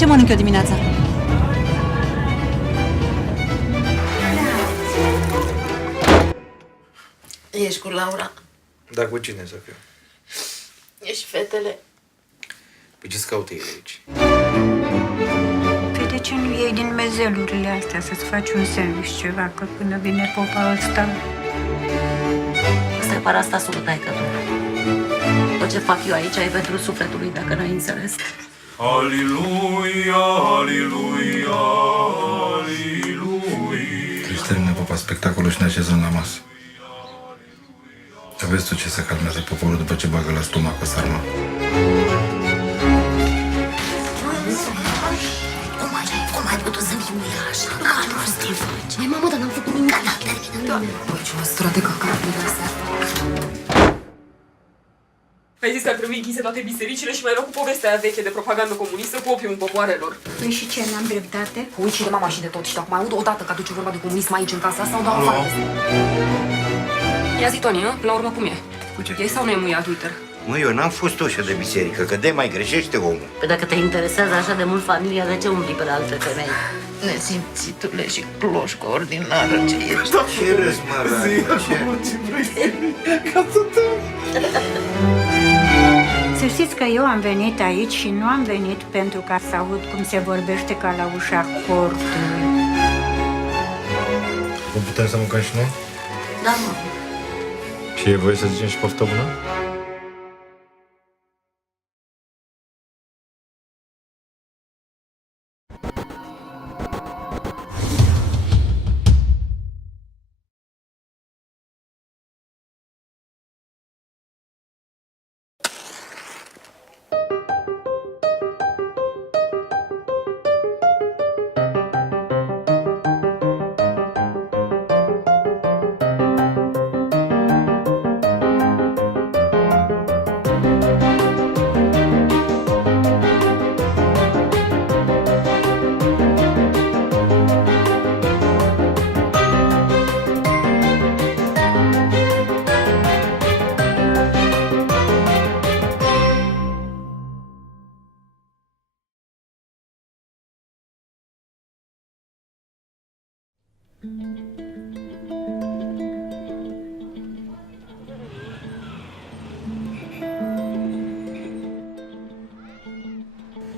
Ce mănânc eu dimineața? Ești cu Laura? Dar cu cine să fiu? Ești fetele? Păi ce-ți caută ei aici? Păi de ce nu iei din mezelurile astea să-ți faci un sandwich ceva, că până vine popa ăsta... Asta e parastasul taică-tu. Tot ce fac eu aici e pentru sufletul lui, dacă n-ai înțeles. Aleluia, aleluia, aleluia. Deci termină popa spectacolul și ne așezăm la masă. Dar vezi tu ce se calmează poporul după ce bagă la stomac o sarmă. Cum ai putut să fii muia așa? Ca prostii faci. Ei, mamă, dar n-am făcut nimic. Gata, termină. Băi, ce măsură de căcat de astea. Ai zis că ar trebui închise toate bisericile și mai rău cu povestea aia veche de propagandă comunistă cu opiumul popoarelor. Păi și ce, n-am dreptate? Uit și de mama și de tot. Și dacă mai aud o dată că aduce vorba de comunism aici în casa asta, o dau afară. Ia zi, Toni, pe la urmă cum e? Cu ce? E sau nu e muia Twitter? Mă, eu n-am fost ușă de biserică, că de mai greșește omul. Păi dacă te interesează așa de mult familia, de ce umbli pe la alte femei? Nesimțitule și cloșcă ordinară ce ești. Ce râs, mă, ce vrei? Să știți că eu am venit aici și nu am venit pentru ca să aud cum se vorbește ca la ușa cortului. Cum putem să mâncăm și noi? Da, mă. Și e voie să zicem și poftă bună?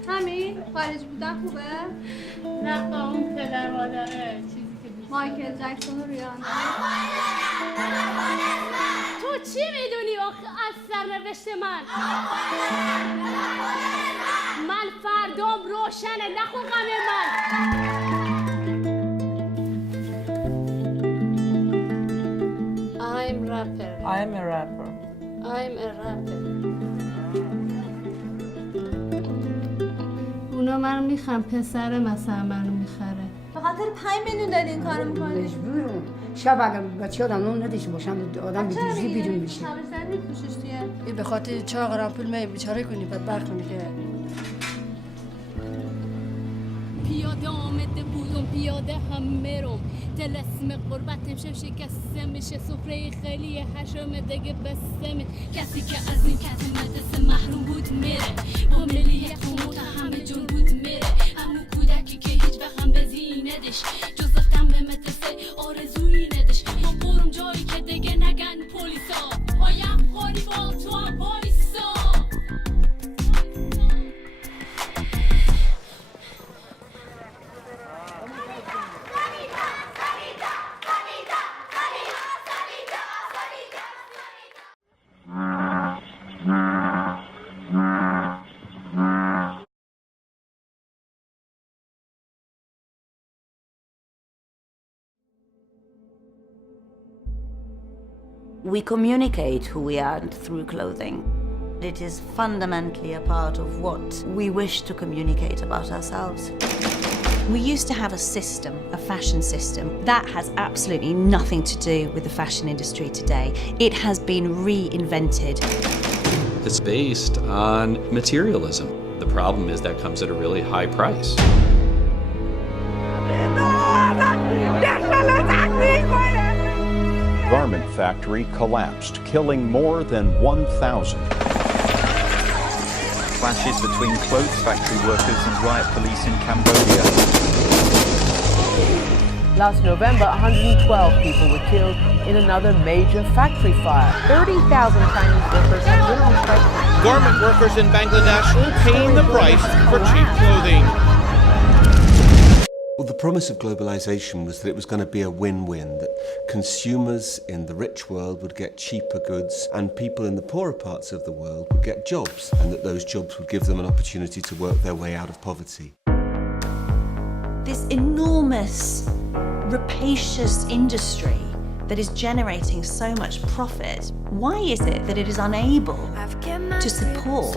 همین؟ خارج بودن خوبه؟ نه اون پدر مادره چیزی که دوست مایکل جکسون رو ریان تو چی میدونی آخه از سرنوشت من فردام روشنه نخون غم I'm rapper. I'm a rapper. I'm a rapper. اونا منو میخوام پسر مثلا منو میخره. به خاطر 5 میلیون داری این کارو میکنی؟ مجبورم. شب اگر بچه آدم نون نداشته باشم آدم به دوزی بیرون میشه. همشتر میفروشش دیگه. به خاطر چاق رامپول می بیچاره کنی بدبخت کنی که پیاده آمده بودم پیاده هم میرم تلسم قربتم شکسته میشه سفره خیلی حشم دیگه بسته کسی که از این کت مدرسه محروم بود میره با ملیت و متهم جون بود میره همون کودکی که هیچ وقت هم بزی ندش جز رفتم به مدرسه آرزویی ندش ما برم جایی که دیگه نگن پولیسا پایم خوری با تو هم پولیسا We communicate who we are through clothing. It is fundamentally a part of what we wish to communicate about ourselves. We used to have a system, a fashion system. That has absolutely nothing to do with the fashion industry today. It has been reinvented. It's based on materialism. The problem is that comes at a really high price. Garment factory collapsed, killing more than 1,000. clashes between clothes factory workers and riot police in Cambodia. Last November, 112 people were killed in another major factory fire. 30,000 Chinese workers have been on strike. Garment workers in Bangladesh paying the price for cheap clothing. Well, the promise of globalization was that it was going to be a win-win, that consumers in the rich world would get cheaper goods and people in the poorer parts of the world would get jobs, and that those jobs would give them an opportunity to work their way out of poverty. This enormous, rapacious industry that is generating so much profit, why is it that it is unable to support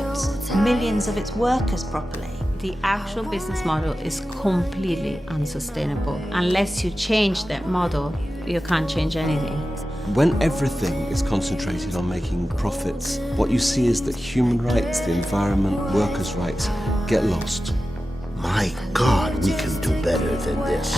millions of its workers properly? The actual business model is completely unsustainable. Unless you change that model, you can't change anything. When everything is concentrated on making profits, what you see is that human rights, the environment, workers' rights get lost. My God, we can do better than this.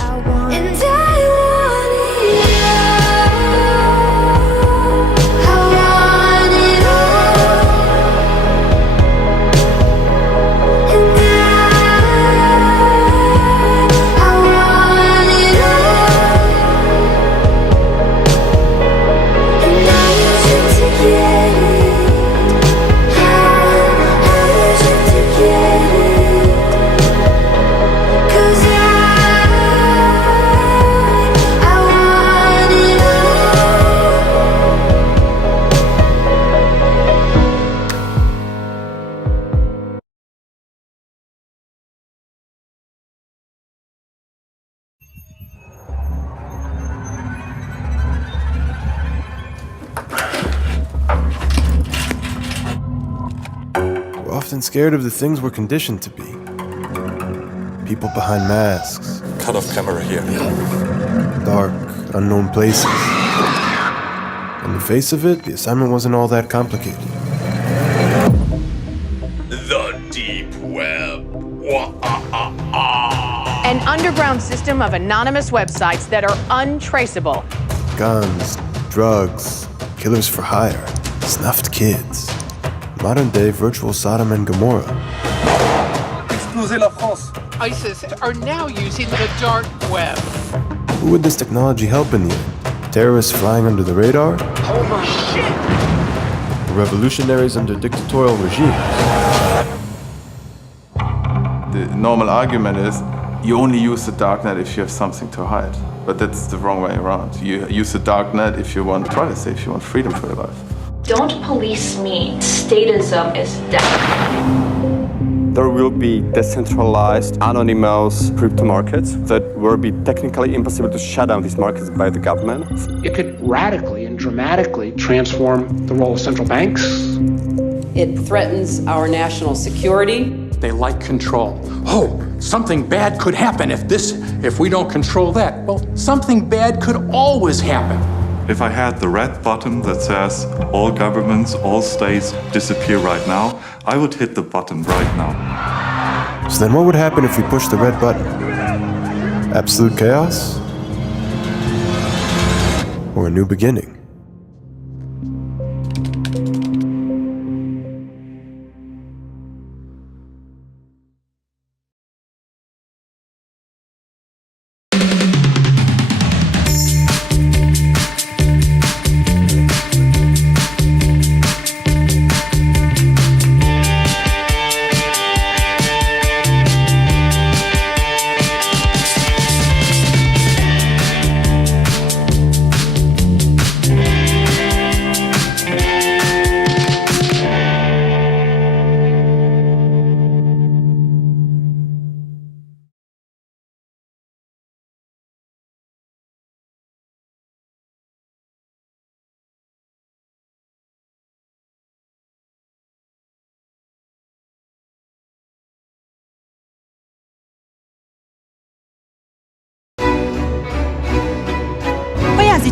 Often scared of the things we're conditioned to be. People behind masks. Cut off camera here. Dark, unknown places. On the face of it, the assignment wasn't all that complicated. The deep web. An underground system of anonymous websites that are untraceable. Guns, drugs, killers for hire, snuffed kids. Modern-day virtual Sodom and Gomorrah. Exploser la France. ISIS are now using the dark web. Who would this technology help in the end? Terrorists flying under the radar? Holy shit! Revolutionaries under dictatorial regimes? The normal argument is you only use the darknet if you have something to hide. But that's the wrong way around. You use the darknet if you want privacy, if you want freedom for your life. Don't police me. Statism is death. There will be decentralized, anonymous crypto markets that will be technically impossible to shut down these markets by the government. It could radically and dramatically transform the role of central banks. It threatens our national security. They like control. Oh, something bad could happen if we don't control that. Well, something bad could always happen. If I had the red button that says all governments, all states disappear right now, I would hit the button right now. So then what would happen if we push the red button? Absolute chaos? Or a new beginning?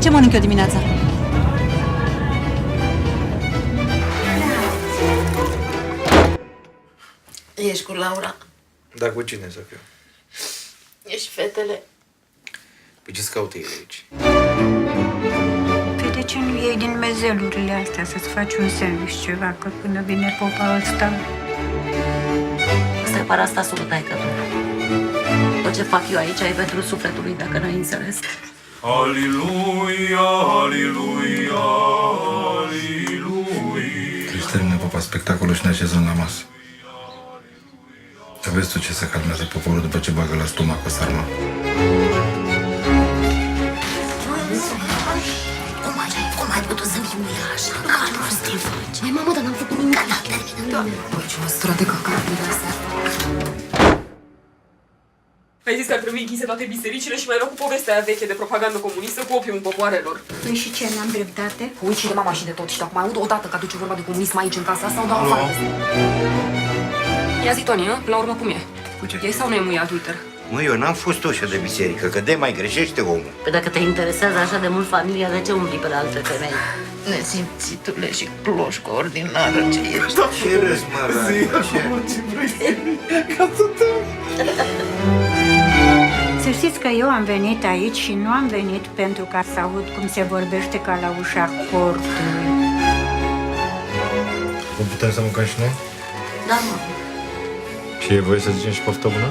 Ce mănânc eu dimineața? Ești cu Laura? Dar cu cine să fiu? Ești fetele? Păi ce-ți caută el aici? Păi de ce nu iei din mezelurile astea să-ți faci un sandwich ceva, că până vine popa ăsta parastasul taică tu. Tot ce fac eu aici e pentru sufletul lui, dacă n-ai înțeles. Aleluia, aleluia, aleluia. Deci termină, papa, spectacolul și ne așezăm la masă. Dar vezi tu ce se calmează poporul după ce bagă la stomac o sarma. Cum ai putut să vii ea așa? Ce prostii faci? Mai mamă, dar n-am făcut nimic. Gata, termină. Băi, ce măsură de căcat mi asta. Ai zis că ar trebui închise toate bisericile și mai luat cu povestea aia veche de propagandă comunistă cu opiumul popoarelor. Păi și ce, n-am dreptate? Uite și de mama și de tot. Și dacă mai aud o dată că aduce vorba de comunism aici în casa asta, o dau afară. Ia zi, Toni, la urmă cum e? Cu ce? E sau nu e muia Twitter? Mă, eu n-am fost ușă de biserică, că de mai greșește omul. Păi dacă te interesează așa de mult familia, de ce umbli pe la alte femei? Nesimțitule și cloșcă ordinară ce ești. Ce râs, mă, Să știți că eu am venit aici și nu am venit pentru ca să aud cum se vorbește ca la ușa cortului. Nu putem să mâncăm și noi? Da, mă. Și e voie să zicem și poftă bună?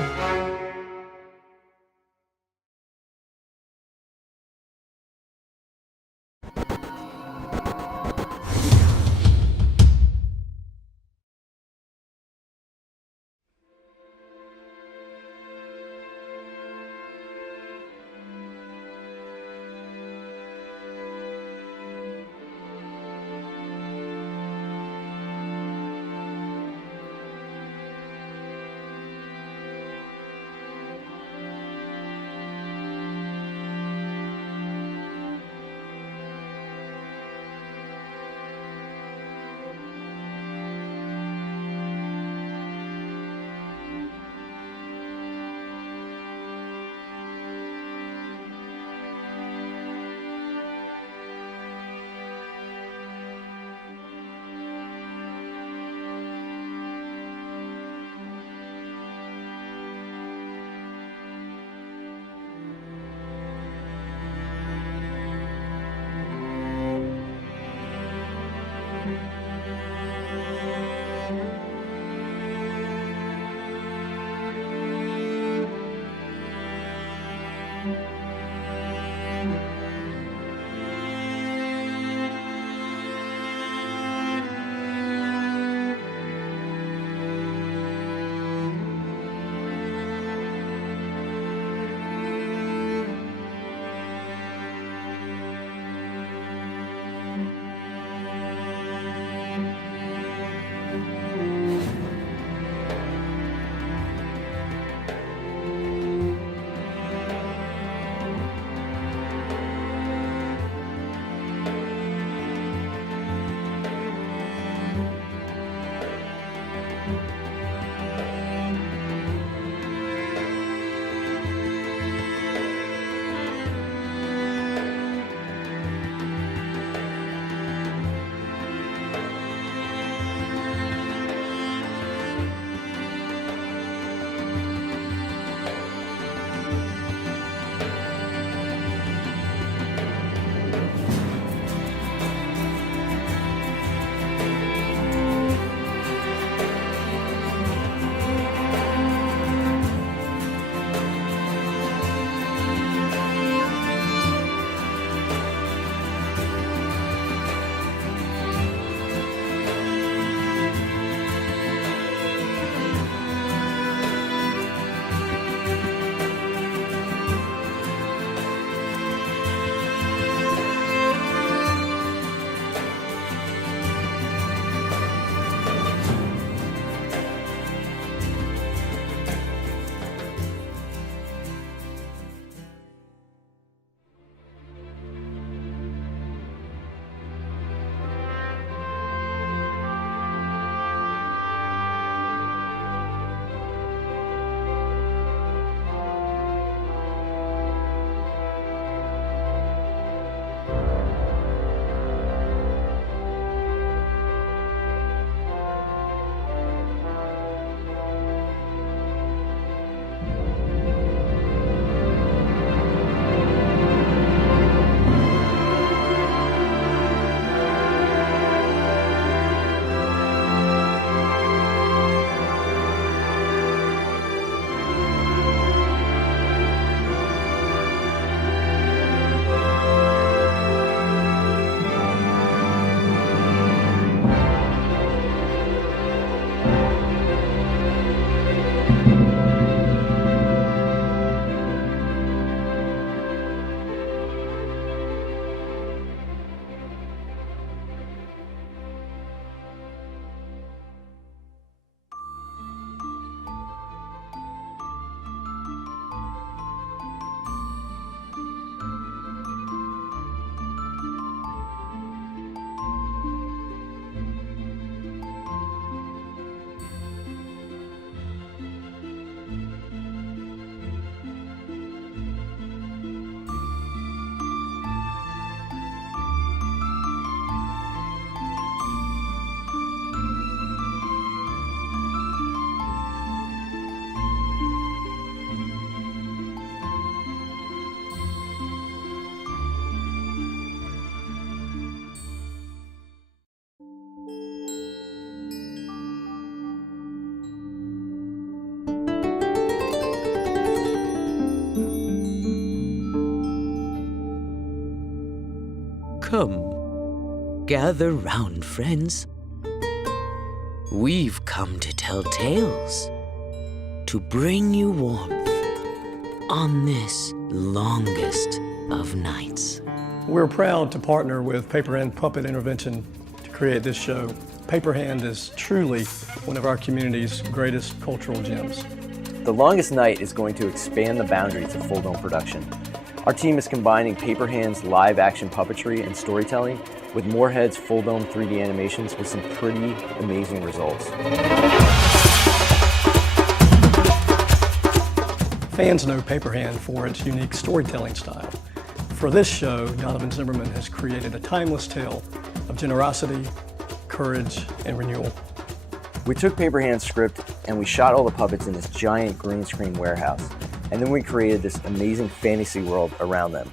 Gather round, friends. We've come to tell tales, to bring you warmth on this longest of nights. We're proud to partner with Paper Hand Puppet Intervention to create this show. Paper Hand is truly one of our community's greatest cultural gems. The Longest Night is going to expand the boundaries of full dome production. Our team is combining Paper Hand's live action puppetry and storytelling with Moorhead's full dome 3D animations with some pretty amazing results. Fans know Paper Hand for its unique storytelling style. For this show, Donovan Zimmerman has created a timeless tale of generosity, courage, and renewal. We took Paper Hand's script and we shot all the puppets in this giant green screen warehouse. And then we created this amazing fantasy world around them.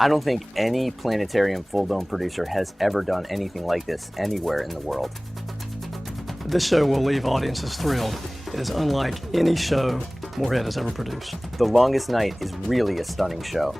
I don't think any planetarium full dome producer has ever done anything like this anywhere in the world. This show will leave audiences thrilled. It is unlike any show Moorhead has ever produced. The Longest Night is really a stunning show.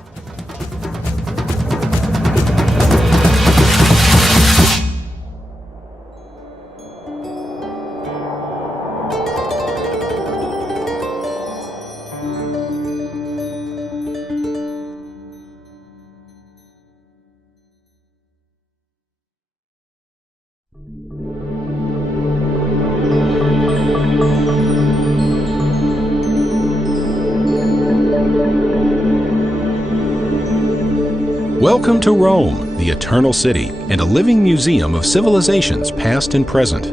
Welcome to Rome, the Eternal City, and a living museum of civilizations past and present.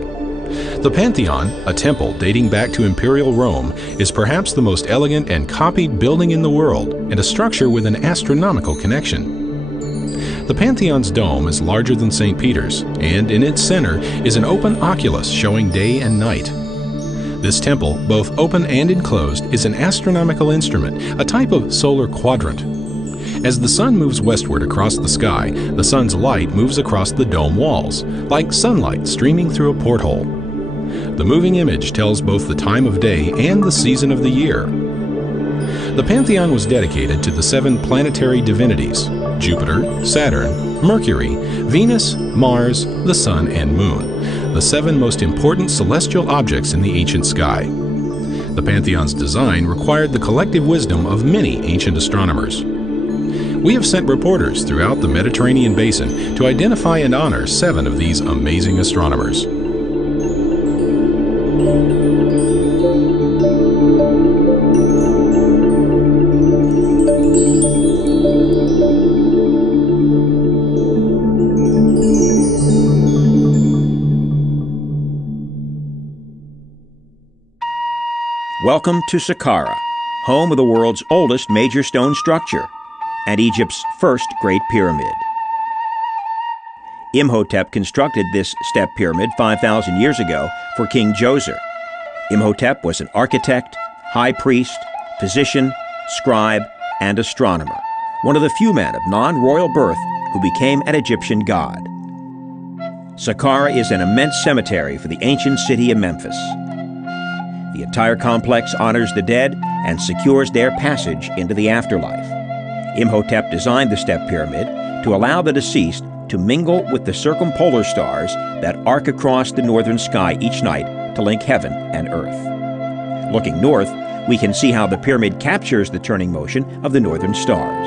The Pantheon, a temple dating back to Imperial Rome, is perhaps the most elegant and copied building in the world, and a structure with an astronomical connection. The Pantheon's dome is larger than St. Peter's, and in its center is an open oculus showing day and night. This temple, both open and enclosed, is an astronomical instrument, a type of solar quadrant. As the sun moves westward across the sky, the sun's light moves across the dome walls, like sunlight streaming through a porthole. The moving image tells both the time of day and the season of the year. The Pantheon was dedicated to the 7 planetary divinities: Jupiter, Saturn, Mercury, Venus, Mars, the Sun, and Moon, the 7 most important celestial objects in the ancient sky. The Pantheon's design required the collective wisdom of many ancient astronomers. We have sent reporters throughout the Mediterranean basin to identify and honor 7 of these amazing astronomers. Welcome to Saqqara, home of the world's oldest major stone structure and Egypt's first Great Pyramid. Imhotep constructed this step pyramid 5,000 years ago for King Djoser. Imhotep was an architect, high priest, physician, scribe, and astronomer, one of the few men of non-royal birth who became an Egyptian god. Saqqara is an immense cemetery for the ancient city of Memphis. The entire complex honors the dead and secures their passage into the afterlife. Imhotep designed the step pyramid to allow the deceased to mingle with the circumpolar stars that arc across the northern sky each night to link heaven and earth. Looking north, we can see how the pyramid captures the turning motion of the northern stars.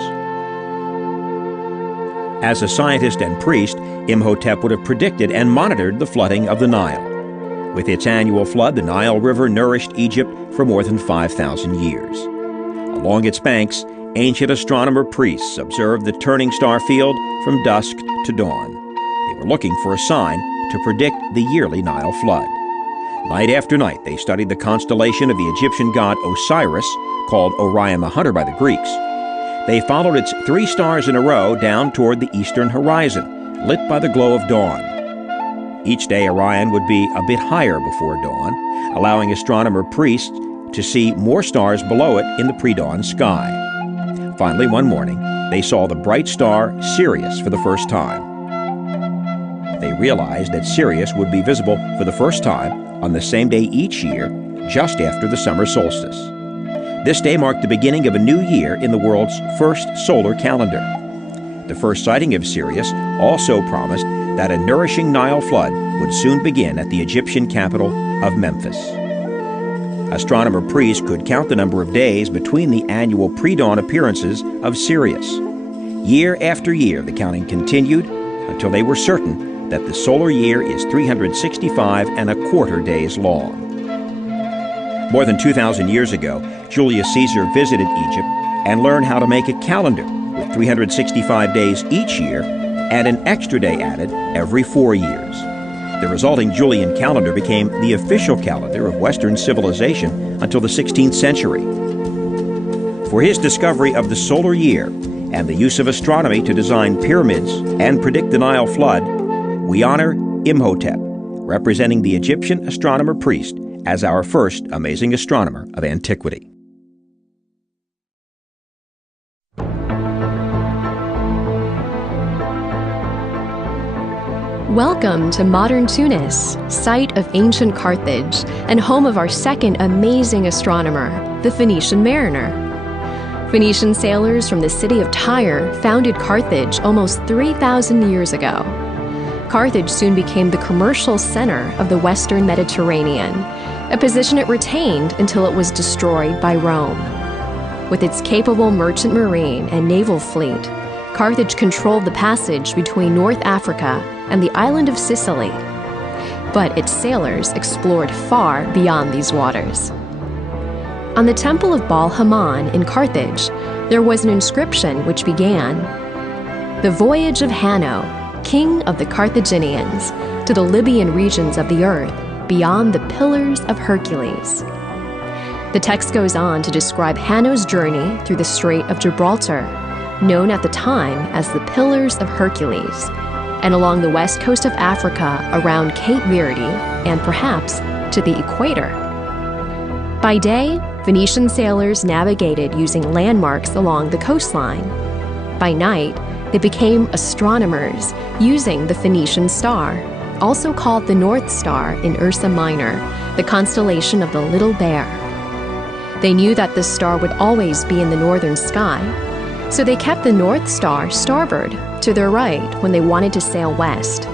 As a scientist and priest, Imhotep would have predicted and monitored the flooding of the Nile. With its annual flood, the Nile River nourished Egypt for more than 5,000 years. Along its banks, ancient astronomer priests observed the turning star field from dusk to dawn. They were looking for a sign to predict the yearly Nile flood. Night after night, they studied the constellation of the Egyptian god Osiris, called Orion the Hunter by the Greeks. They followed its 3 stars in a row down toward the eastern horizon, lit by the glow of dawn. Each day, Orion would be a bit higher before dawn, allowing astronomer priests to see more stars below it in the pre-dawn sky. Finally, one morning, they saw the bright star Sirius for the first time. They realized that Sirius would be visible for the first time on the same day each year, just after the summer solstice. This day marked the beginning of a new year in the world's first solar calendar. The first sighting of Sirius also promised that a nourishing Nile flood would soon begin at the Egyptian capital of Memphis. Astronomer priests could count the number of days between the annual pre-dawn appearances of Sirius. Year after year, the counting continued until they were certain that the solar year is 365¼ days long. More than 2,000 years ago, Julius Caesar visited Egypt and learned how to make a calendar with 365 days each year and an extra day added every 4 years. The resulting Julian calendar became the official calendar of Western civilization until the 16th century. For his discovery of the solar year and the use of astronomy to design pyramids and predict the Nile flood, we honor Imhotep, representing the Egyptian astronomer priest as our first amazing astronomer of antiquity. Welcome to modern Tunis, site of ancient Carthage and home of our second amazing astronomer, the Phoenician mariner. Phoenician sailors from the city of Tyre founded Carthage almost 3,000 years ago. Carthage soon became the commercial center of the Western Mediterranean, a position it retained until it was destroyed by Rome. With its capable merchant marine and naval fleet, Carthage controlled the passage between North Africa and the island of Sicily. But its sailors explored far beyond these waters. On the Temple of Baal Haman in Carthage, there was an inscription which began, "The voyage of Hanno, king of the Carthaginians, to the Libyan regions of the earth, beyond the Pillars of Hercules." The text goes on to describe Hanno's journey through the Strait of Gibraltar, known at the time as the Pillars of Hercules, and along the west coast of Africa around Cape Verde and perhaps to the equator. By day, Venetian sailors navigated using landmarks along the coastline. By night, they became astronomers using the Phoenician star, also called the North Star in Ursa Minor, the constellation of the Little Bear. They knew that this star would always be in the northern sky, so they kept the North Star starboard, to their right, when they wanted to sail west.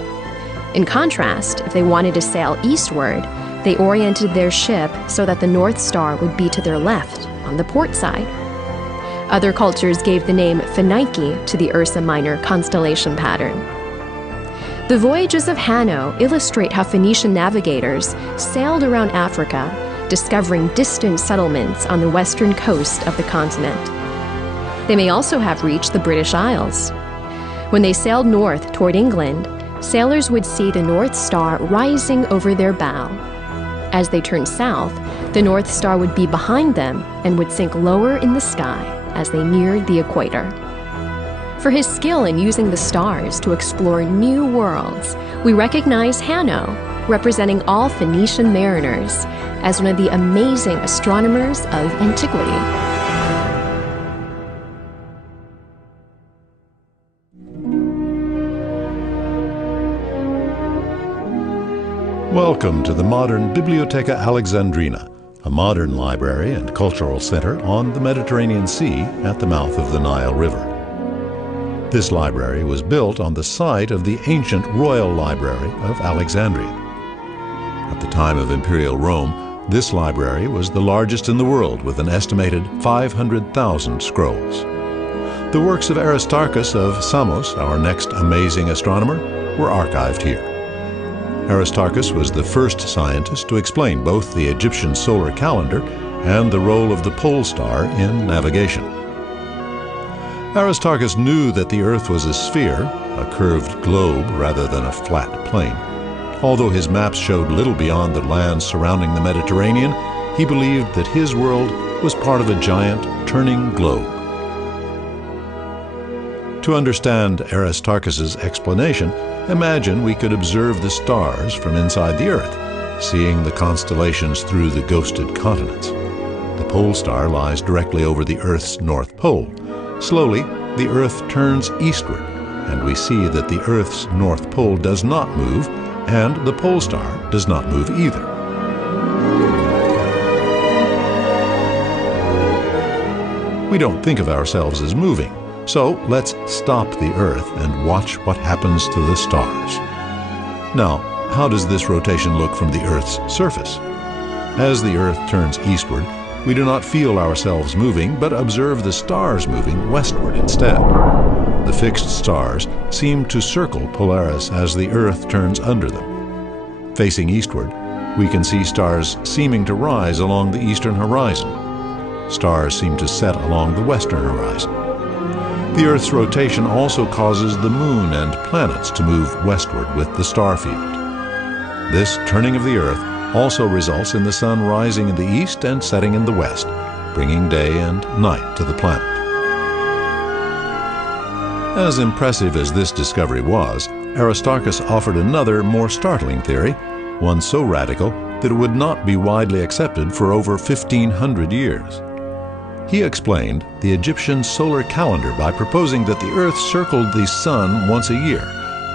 In contrast, if they wanted to sail eastward, they oriented their ship so that the North Star would be to their left, on the port side. Other cultures gave the name Phoenike to the Ursa Minor constellation pattern. The voyages of Hanno illustrate how Phoenician navigators sailed around Africa, discovering distant settlements on the western coast of the continent. They may also have reached the British Isles. When they sailed north toward England, sailors would see the North Star rising over their bow. As they turned south, the North Star would be behind them and would sink lower in the sky as they neared the equator. For his skill in using the stars to explore new worlds, we recognize Hanno, representing all Phoenician mariners, as one of the amazing astronomers of antiquity. Welcome to the modern Bibliotheca Alexandrina, a modern library and cultural center on the Mediterranean Sea at the mouth of the Nile River. This library was built on the site of the ancient Royal Library of Alexandria. At the time of Imperial Rome, this library was the largest in the world with an estimated 500,000 scrolls. The works of Aristarchus of Samos, our next amazing astronomer, were archived here. Aristarchus was the first scientist to explain both the Egyptian solar calendar and the role of the pole star in navigation. Aristarchus knew that the Earth was a sphere, a curved globe rather than a flat plane. Although his maps showed little beyond the lands surrounding the Mediterranean, he believed that his world was part of a giant turning globe. To understand Aristarchus's explanation, imagine we could observe the stars from inside the Earth, seeing the constellations through the ghosted continents. The pole star lies directly over the Earth's north pole. Slowly, the Earth turns eastward, and we see that the Earth's north pole does not move, and the pole star does not move either. We don't think of ourselves as moving, so let's stop the Earth and watch what happens to the stars. Now, how does this rotation look from the Earth's surface? As the Earth turns eastward, we do not feel ourselves moving, but observe the stars moving westward instead. The fixed stars seem to circle Polaris as the Earth turns under them. Facing eastward, we can see stars seeming to rise along the eastern horizon. Stars seem to set along the western horizon. The Earth's rotation also causes the Moon and planets to move westward with the star field. This turning of the Earth also results in the Sun rising in the east and setting in the west, bringing day and night to the planet. As impressive as this discovery was, Aristarchus offered another, more startling theory, one so radical that it would not be widely accepted for over 1,500 years. He explained the Egyptian solar calendar by proposing that the Earth circled the Sun once a year,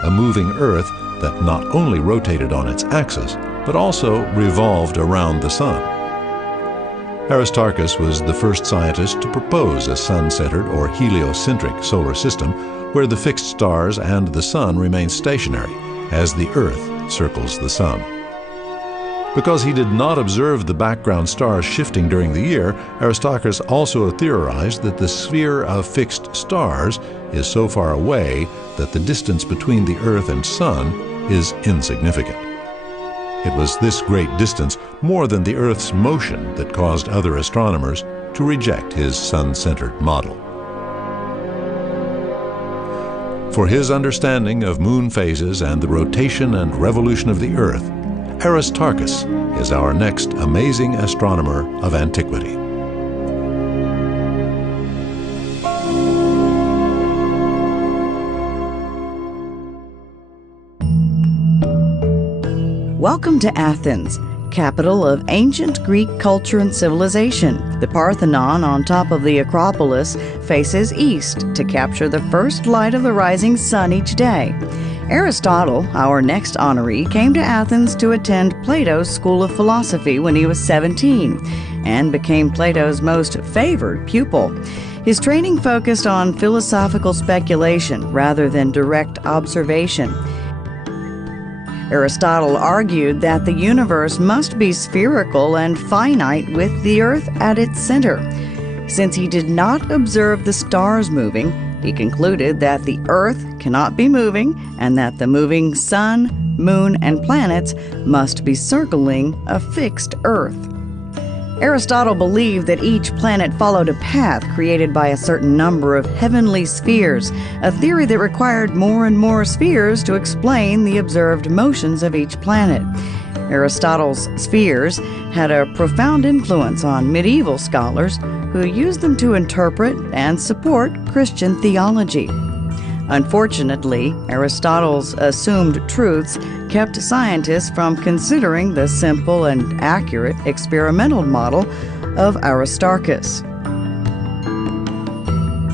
a moving Earth that not only rotated on its axis, but also revolved around the Sun. Aristarchus was the first scientist to propose a sun-centered or heliocentric solar system where the fixed stars and the Sun remain stationary as the Earth circles the Sun. Because he did not observe the background stars shifting during the year, Aristarchus also theorized that the sphere of fixed stars is so far away that the distance between the Earth and Sun is insignificant. It was this great distance, more than the Earth's motion, that caused other astronomers to reject his sun-centered model. For his understanding of moon phases and the rotation and revolution of the Earth, Aristarchus is our next amazing astronomer of antiquity. Welcome to Athens, capital of ancient Greek culture and civilization. The Parthenon on top of the Acropolis faces east to capture the first light of the rising sun each day. Aristotle, our next honoree, came to Athens to attend Plato's School of Philosophy when he was 17 and became Plato's most favored pupil. His training focused on philosophical speculation rather than direct observation. Aristotle argued that the universe must be spherical and finite with the Earth at its center. Since he did not observe the stars moving, he concluded that the Earth cannot be moving and that the moving Sun, Moon, and planets must be circling a fixed Earth. Aristotle believed that each planet followed a path created by a certain number of heavenly spheres, a theory that required more and more spheres to explain the observed motions of each planet. Aristotle's spheres had a profound influence on medieval scholars who used them to interpret and support Christian theology. Unfortunately, Aristotle's assumed truths kept scientists from considering the simple and accurate experimental model of Aristarchus.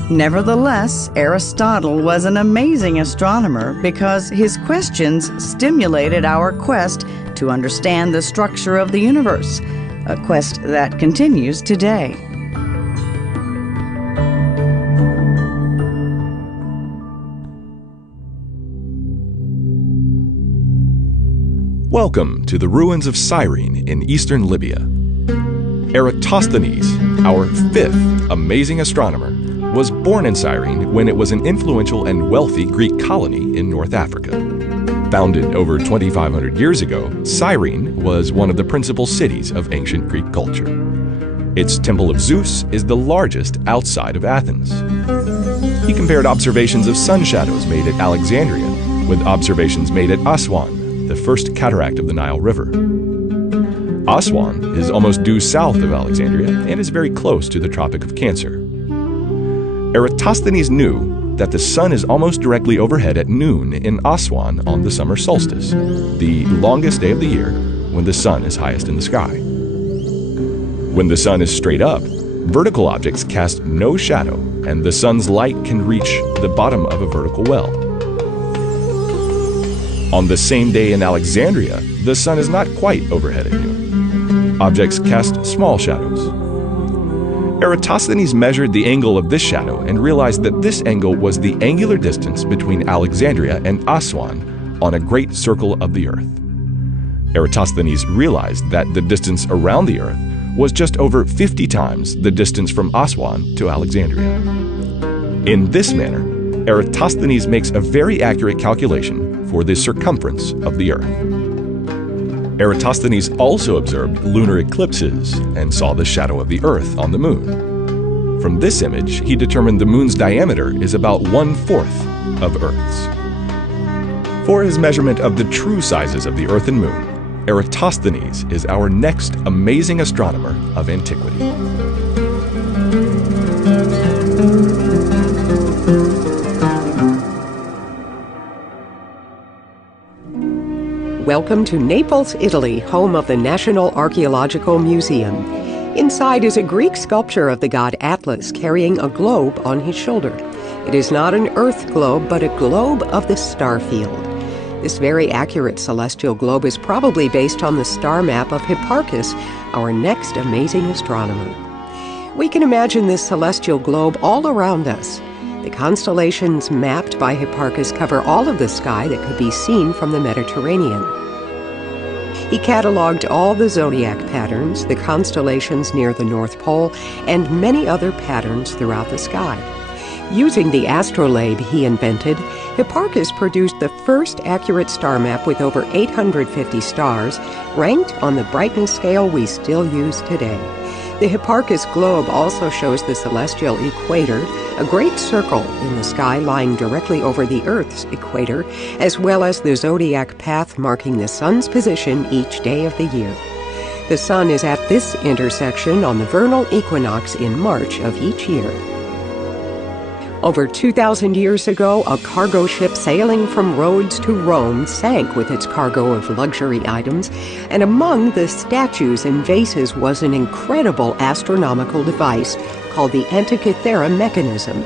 Nevertheless, Aristotle was an amazing astronomer because his questions stimulated our quest to understand the structure of the universe, a quest that continues today. Welcome to the ruins of Cyrene in eastern Libya. Eratosthenes, our fifth amazing astronomer, was born in Cyrene when it was an influential and wealthy Greek colony in North Africa. Founded over 2,500 years ago, Cyrene was one of the principal cities of ancient Greek culture. Its Temple of Zeus is the largest outside of Athens. He compared observations of sun shadows made at Alexandria with observations made at Aswan, the first cataract of the Nile River. Aswan is almost due south of Alexandria and is very close to the Tropic of Cancer. Eratosthenes knew that the sun is almost directly overhead at noon in Aswan on the summer solstice, the longest day of the year when the sun is highest in the sky. When the sun is straight up, vertical objects cast no shadow and the sun's light can reach the bottom of a vertical well. On the same day in Alexandria, the sun is not quite overhead at noon. Objects cast small shadows. Eratosthenes measured the angle of this shadow and realized that this angle was the angular distance between Alexandria and Aswan on a great circle of the Earth. Eratosthenes realized that the distance around the Earth was just over 50 times the distance from Aswan to Alexandria. In this manner, Eratosthenes makes a very accurate calculation for the circumference of the Earth. Eratosthenes also observed lunar eclipses and saw the shadow of the Earth on the Moon. From this image, he determined the Moon's diameter is about 1/4 of Earth's. For his measurement of the true sizes of the Earth and Moon, Eratosthenes is our next amazing astronomer of antiquity. Welcome to Naples, Italy, home of the National Archaeological Museum. Inside is a Greek sculpture of the god Atlas carrying a globe on his shoulder. It is not an Earth globe, but a globe of the star field. This very accurate celestial globe is probably based on the star map of Hipparchus, our next amazing astronomer. We can imagine this celestial globe all around us. The constellations mapped by Hipparchus cover all of the sky that could be seen from the Mediterranean. He cataloged all the zodiac patterns, the constellations near the North Pole, and many other patterns throughout the sky. Using the astrolabe he invented, Hipparchus produced the first accurate star map with over 850 stars, ranked on the brightness scale we still use today. The Hipparchus globe also shows the celestial equator, a great circle in the sky lying directly over the Earth's equator, as well as the zodiac path marking the sun's position each day of the year. The sun is at this intersection on the vernal equinox in March of each year. Over 2,000 years ago, a cargo ship sailing from Rhodes to Rome sank with its cargo of luxury items, and among the statues and vases was an incredible astronomical device called the Antikythera mechanism.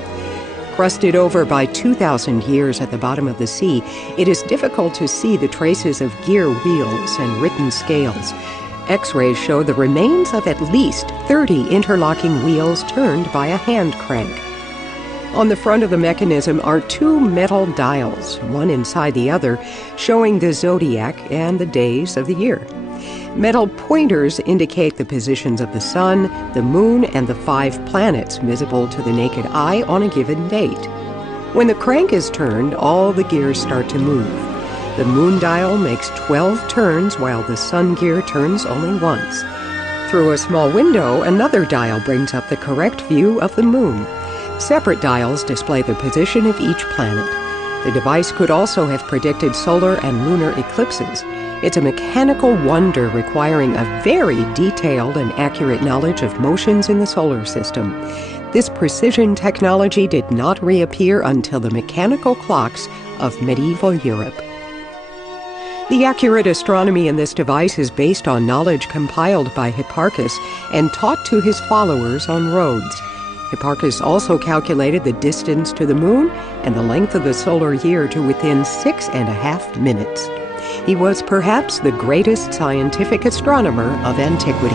Crusted over by 2,000 years at the bottom of the sea, it is difficult to see the traces of gear wheels and written scales. X-rays show the remains of at least 30 interlocking wheels turned by a hand crank. On the front of the mechanism are two metal dials, one inside the other, showing the zodiac and the days of the year. Metal pointers indicate the positions of the sun, the moon, and the 5 planets visible to the naked eye on a given date. When the crank is turned, all the gears start to move. The moon dial makes 12 turns while the sun gear turns only once. Through a small window, another dial brings up the correct view of the moon. Separate dials display the position of each planet. The device could also have predicted solar and lunar eclipses. It's a mechanical wonder requiring a very detailed and accurate knowledge of motions in the solar system. This precision technology did not reappear until the mechanical clocks of medieval Europe. The accurate astronomy in this device is based on knowledge compiled by Hipparchus and taught to his followers on Rhodes. Hipparchus also calculated the distance to the moon and the length of the solar year to within 6.5 minutes. He was perhaps the greatest scientific astronomer of antiquity.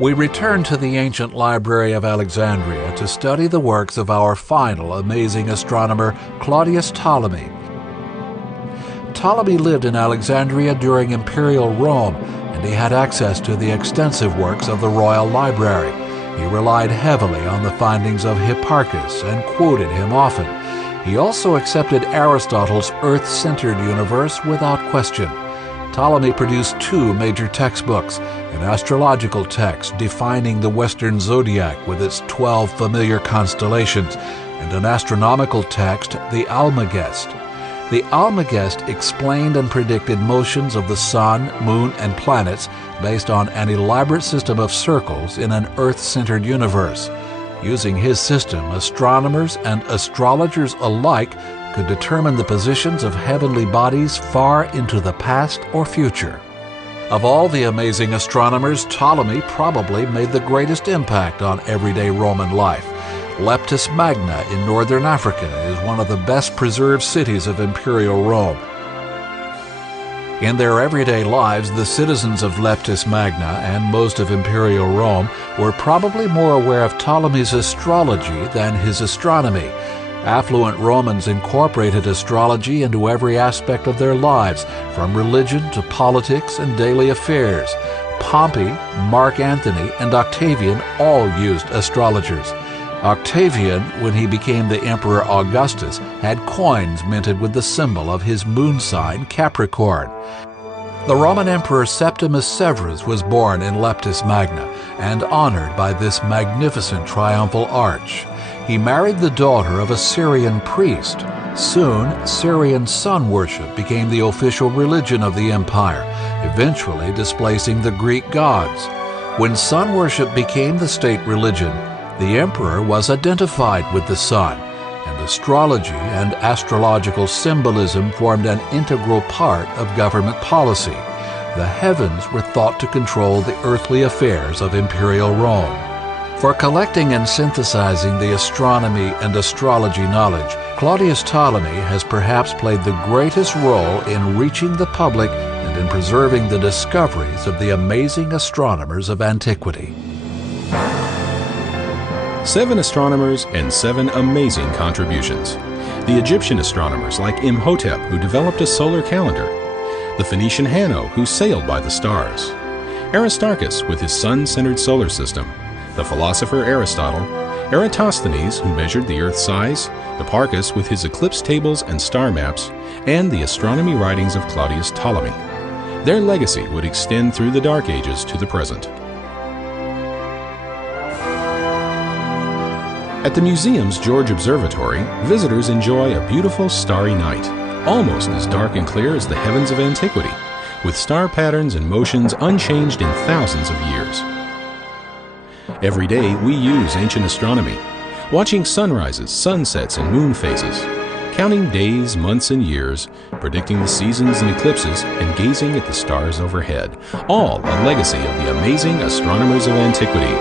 We return to the ancient library of Alexandria to study the works of our final amazing astronomer, Claudius Ptolemy. Ptolemy lived in Alexandria during Imperial Rome, and he had access to the extensive works of the royal library. He relied heavily on the findings of Hipparchus and quoted him often. He also accepted Aristotle's Earth-centered universe without question. Ptolemy produced 2 major textbooks, an astrological text defining the Western zodiac with its 12 familiar constellations, and an astronomical text, the Almagest. The Almagest explained and predicted motions of the sun, moon, and planets based on an elaborate system of circles in an Earth-centered universe. Using his system, astronomers and astrologers alike could determine the positions of heavenly bodies far into the past or future. Of all the amazing astronomers, Ptolemy probably made the greatest impact on everyday Roman life. Leptis Magna in northern Africa is one of the best preserved cities of Imperial Rome. In their everyday lives, the citizens of Leptis Magna and most of Imperial Rome were probably more aware of Ptolemy's astrology than his astronomy. Affluent Romans incorporated astrology into every aspect of their lives, from religion to politics and daily affairs. Pompey, Mark Antony, and Octavian all used astrologers. Octavian, when he became the Emperor Augustus, had coins minted with the symbol of his moon sign Capricorn. The Roman Emperor Septimus Severus was born in Leptis Magna and honored by this magnificent triumphal arch. He married the daughter of a Syrian priest. Soon, Syrian sun worship became the official religion of the empire, eventually displacing the Greek gods. When sun worship became the state religion, the emperor was identified with the sun, and astrology and astrological symbolism formed an integral part of government policy. The heavens were thought to control the earthly affairs of imperial Rome. For collecting and synthesizing the astronomy and astrology knowledge, Claudius Ptolemy has perhaps played the greatest role in reaching the public and in preserving the discoveries of the amazing astronomers of antiquity. 7 astronomers and 7 amazing contributions. The Egyptian astronomers like Imhotep, who developed a solar calendar. The Phoenician Hanno, who sailed by the stars. Aristarchus with his sun-centered solar system. The philosopher Aristotle. Eratosthenes, who measured the Earth's size. Hipparchus with his eclipse tables and star maps. And the astronomy writings of Claudius Ptolemy. Their legacy would extend through the Dark Ages to the present. At the museum's George Observatory, visitors enjoy a beautiful starry night, almost as dark and clear as the heavens of antiquity, with star patterns and motions unchanged in thousands of years. Every day we use ancient astronomy, watching sunrises, sunsets, and moon phases, counting days, months, and years, predicting the seasons and eclipses, and gazing at the stars overhead, all a legacy of the amazing astronomers of antiquity.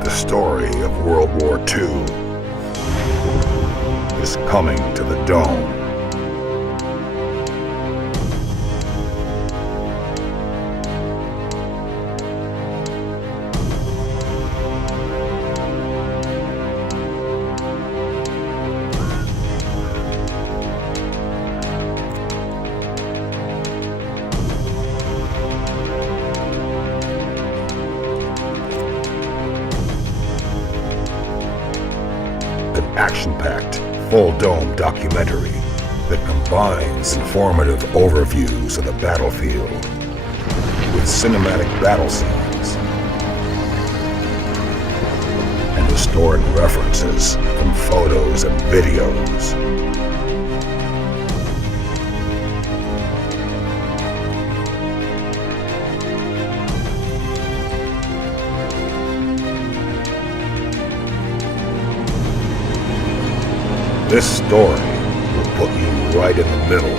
The story of World War II is coming to the Dome. Action-packed, full-dome documentary that combines informative overviews of the battlefield with cinematic battle scenes and historic references from photos and videos. This story will put you right in the middle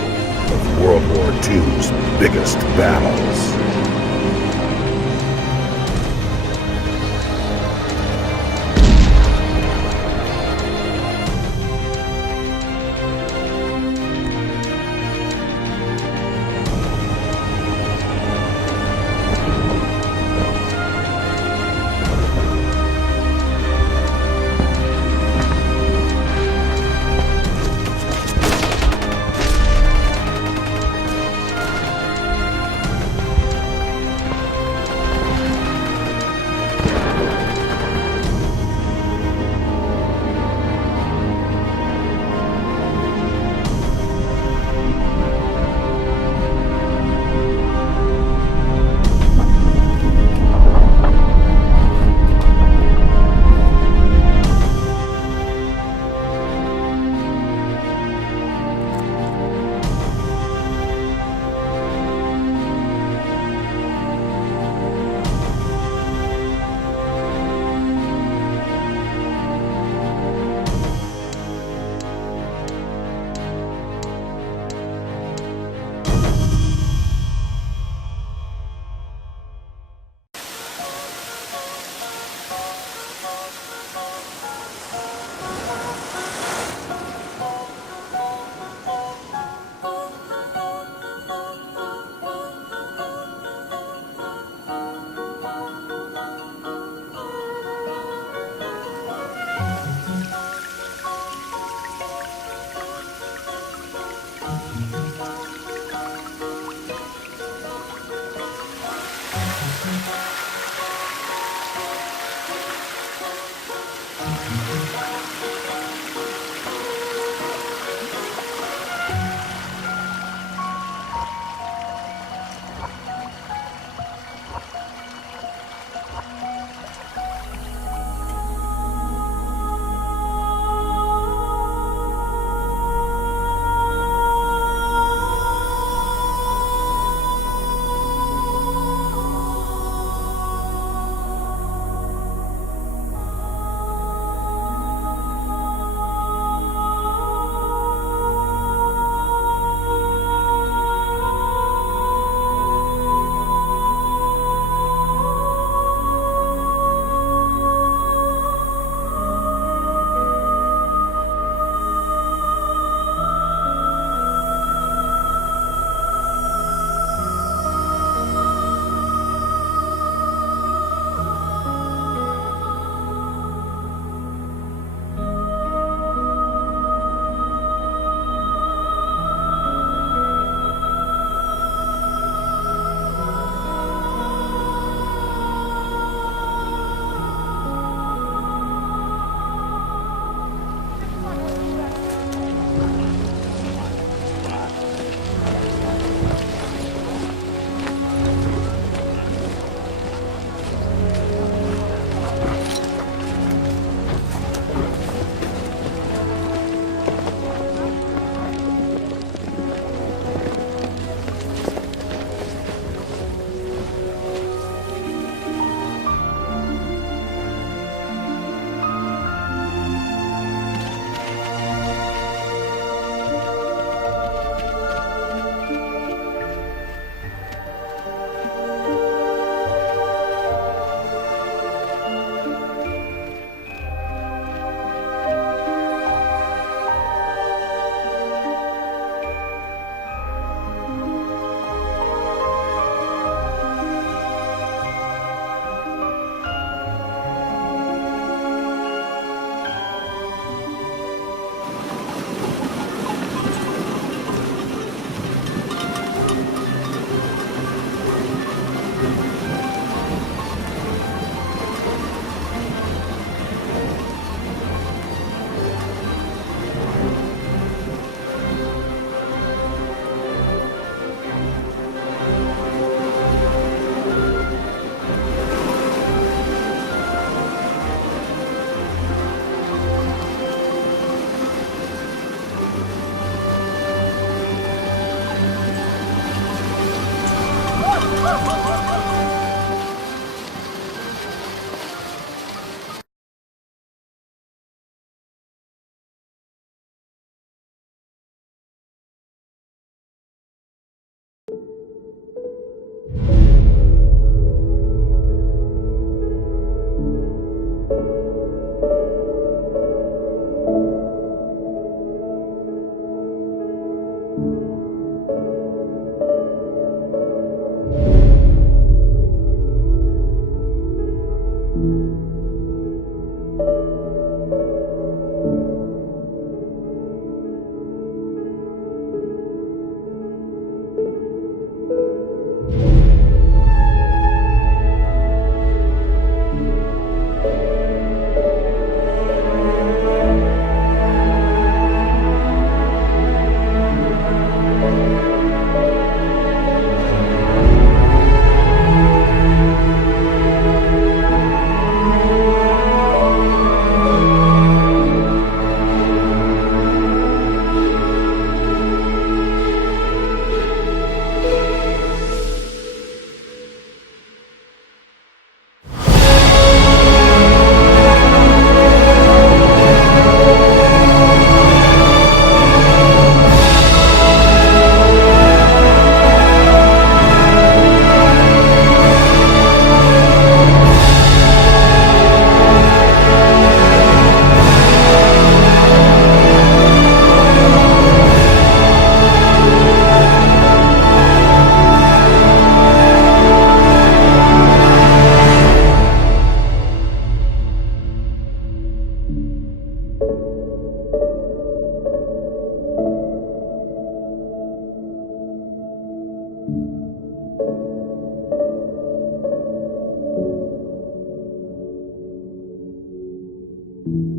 of World War II's biggest battles. you.